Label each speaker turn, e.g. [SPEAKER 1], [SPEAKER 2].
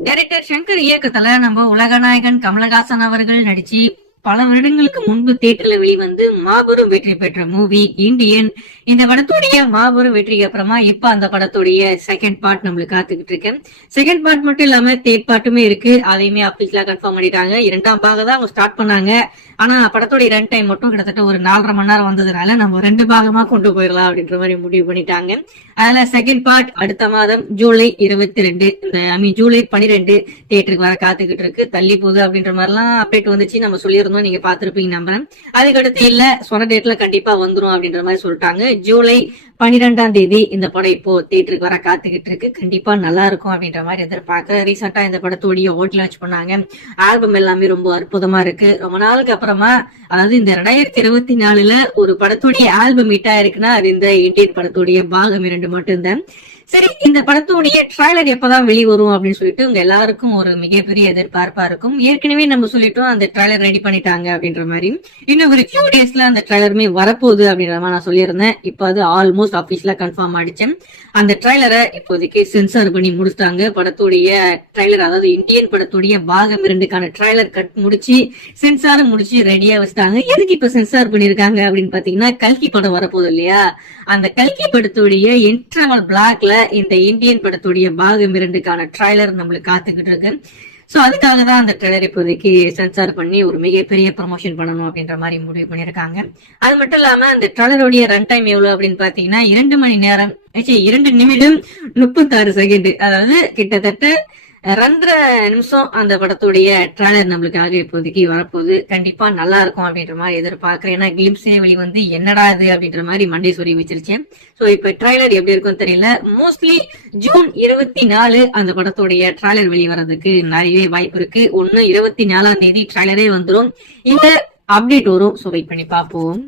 [SPEAKER 1] Director Shankar இயக்கத்துல நம்ம உலகநாயகன் கமலஹாசன் அவர்கள் நடிச்சு பல வருடங்களுக்கு முன்பு தேட்டர்ல வெளிவந்து மாபெரும் வெற்றி பெற்ற மூவி இந்தியன் இந்த படத்துடைய மாபெரும் வெற்றிக்கு அப்புறமா இப்ப அந்த படத்துடைய செகண்ட் பார்ட் நம்மளுக்கு காத்துக்கிட்டு இருக்கேன் செகண்ட் பார்ட் மட்டும் இல்லாம தேர்ட் பார்ட்டுமே இருக்கு. அதையுமே அபிஷியலா கன்ஃபார்ம் பண்ணிட்டாங்க. இரண்டாம் பாகம் தான் அவங்க ஸ்டார்ட் பண்ணாங்க. ஆனா படத்துடைய ரன் டைம் மட்டும் கிட்டத்தட்ட ஒரு நாலரை மணி நேரம் வந்ததுனால நம்ம ரெண்டு பாகமா கொண்டு போயிடலாம் அப்படின்ற மாதிரி முடிவு பண்ணிட்டாங்க. அதுல செகண்ட் பார்ட் அடுத்த மாதம் ஜூலை இருபத்தி ரெண்டு இந்த ஐ மீன் ஜூலை பனிரெண்டு தேட்டருக்கு வர காத்துக்கிட்டு இருக்கு. தள்ளி போகுது அப்படின்ற மாதிரிலாம் அப்டேட் வந்துச்சு. நம்ம சொல்லியிருந்தோம். நீங்க பாத்திருப்பீங்க நம்புறேன். அதுக்கு அடுத்து இல்ல சொன்ன டேட்ல கண்டிப்பா வந்துரும் அப்படின்ற மாதிரி சொல்லிட்டாங்க. ஜூலை பன்னிரெண்டாம் தேதி இந்த படம் இப்போ தியேட்டருக்கு வர காத்துக்கிட்டு இருக்கு. கண்டிப்பா நல்லா இருக்கும் அப்படின்ற மாதிரி எதிர்பார்க்க. ரீசெண்டா இந்த படத்தோடைய ஓட்டி லான்ச் பண்ணாங்க. ஆல்பம் எல்லாமே ரொம்ப அற்புதமா இருக்கு. ரொம்ப நாளுக்கு அப்புறமா அதாவது இந்த ரெண்டாயிரத்தி இருபத்தி நாலுல ஒரு படத்துடைய ஆல்பம் ஹிட் ஆயிருக்குன்னா அது இந்த இந்தியன் படத்துடைய பாகம் இரண்டு மட்டும்தான். சரி இந்த படத்துடைய ட்ரைலர் எப்பதான் வெளிவரும் அப்படின்னு சொல்லிட்டு உங்க எல்லாருக்கும் ஒரு மிகப்பெரிய எதிர்பார்ப்பா இருக்கும். ஏற்கனவே நம்ம சொல்லிட்டோம் அந்த ட்ரைலர் ரெடி பண்ணிட்டாங்க அப்படின்ற மாதிரி. இன்னும் ஒரு ஃபியூ டேஸ்ல அந்த ட்ரைலருமே வரப்போகுது அப்படின்ற மாதிரி நான் சொல்லியிருந்தேன். இப்போ அது ஆல்மோஸ்ட் ஆபீஸ்ல கன்ஃபார்ம் ஆயிடுச்சேன். அந்த ட்ரைலரை இப்போதைக்கு சென்சார் பண்ணி முடிச்சிட்டாங்க. படத்துடைய ட்ரைலர் அதாவது இந்தியன் படத்துடைய பாகம் இரண்டுக்கான ட்ரைலர் கட் முடிச்சு சென்சார் முடிச்சு ரெடியா வச்சுட்டாங்க. எதுக்கு இப்ப சென்சார் பண்ணிருக்காங்க அப்படின்னு பாத்தீங்கன்னா கல்கி படம் வரப்போகுது இல்லையா? அந்த கல்கி படத்துடைய இன்டர்வல் பிளாக்ல இந்த இந்தியன் படத்துடைய பாகம் இரண்டுக்கான ட்ரைலர் நம்மளுக்கு காத்துக்கிட்டு இருக்கு. சோ அதுக்காக தான் அந்த ட்ரெய்லர் இப்போதைக்கு சென்சார் பண்ணி ஒரு மிகப்பெரிய ப்ரமோஷன் பண்ணணும் அப்படின்ற மாதிரி முடிவு பண்ணிருக்காங்க அது மட்டும் இல்லாம அந்த ட்ரெய்லருடைய ரன் டைம் எவ்வளவு அப்படின்னு பாத்தீங்கன்னா இரண்டு மணி நேரம் இரண்டு நிமிடம் முப்பத்தாறு செகண்ட் அதாவது கிட்டத்தட்ட ரந்திர நிமிஷம் அந்த படத்துடைய ட்ரெய்லர் நம்மளுக்காக இப்போதைக்கு வரப்போகுது. கண்டிப்பா நல்லா இருக்கும் அப்படின்ற மாதிரி எதிர்பார்க்கிறேன். ஏன்னா கிளிம்ஸே வெளிவந்து என்னடா இது? அப்படின்ற மாதிரி மண்டே சொல்லி வச்சிருச்சேன் சோ இப்ப ட்ரெய்லர் எப்படி இருக்கும்னு தெரியல. மோஸ்ட்லி ஜூன் இருபத்தி நாலு அந்த படத்துடைய ட்ரெய்லர் வெளிவரதுக்கு நிறையவே வாய்ப்பு இருக்கு. ஒன்னு இருபத்தி நாலாம் தேதி ட்ரெய்லரே வந்துடும் இந்த அப்டேட் வரும். சோ வெயிட் பண்ணி பார்ப்போம்.